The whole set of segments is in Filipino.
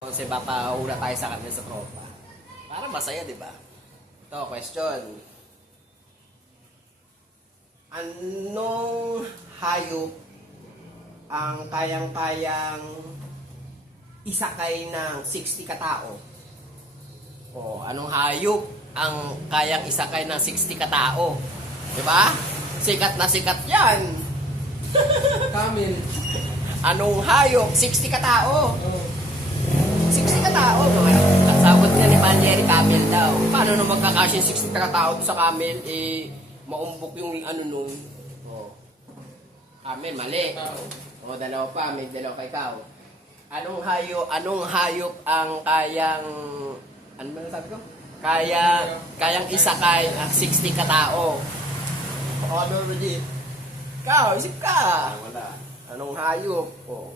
Kasi papauna tayo sa kanila sa tropa. Para masaya, di ba? Ito, question. Anong hayop ang kayang-kayang isakay ng 60 katao? O, anong hayop ang kayang isakay ng 60 katao? Di ba? Sikat na sikat yan. Camel. Anong hayop? 60 katao. Oh. 60 katao. Kasabot nga ni Palmieri, camel daw. Paano na magkakasya yung 60 katao sa camel? Eh, maumbok yung ano nun. Oh. Camel, mali. O, dalawa pa. May dalawa kay ikaw. Anong hayop ang kayang, ano ba nasabi ko? Kayang isakay ang 60 katao? O, ano, Reggie? Ikaw, isip ka. Wala. Anong hayop? O.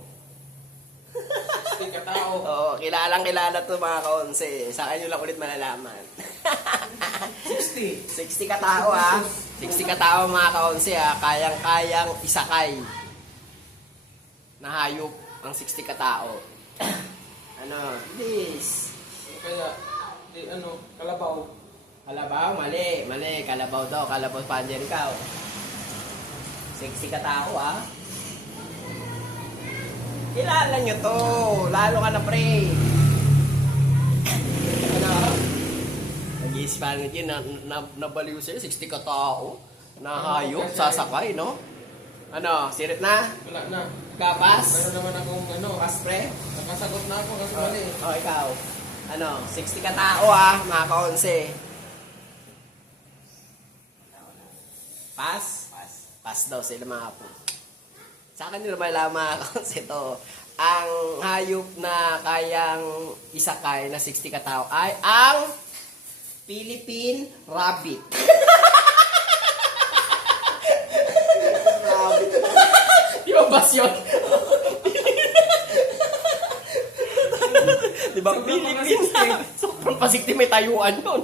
Stick ka tao. Oo, kilala to mga kaonse. Sa akin nyo lang ulit malalaman. 60. 60 katao ha. 60 katao mga kaonse ha. Kayang-kayang isakay na hayop ang 60 katao. Ano? Please. Kaya, kalabaw. Kalabaw? Mali. Mali. Kalabaw daw. Kalabaw Panjer ikaw. 60 katao ha. Kilala nyo to. Lalo ka na pre. Ano? Nag-iispan nyo nabaliw sa'yo. 60 katao. Na hayop. Sasakay, no? Ano? Sirit na? Wala na. Kapas? Meron naman akong Pas pre? nakasagot na ako kasi mali. Oh, ikaw. Ano? 60 katao ha. Mga kaonse. Pas? Pas daw sila mga po. Sa akin nila malaman mga kaonse to. Ang hayop na kayang isakay na 60 katao ay ang Philippine Rabbit. Rabbit. Di ba bas yun? Di ba Philippine? Sobrang pasikti may tayuan yun.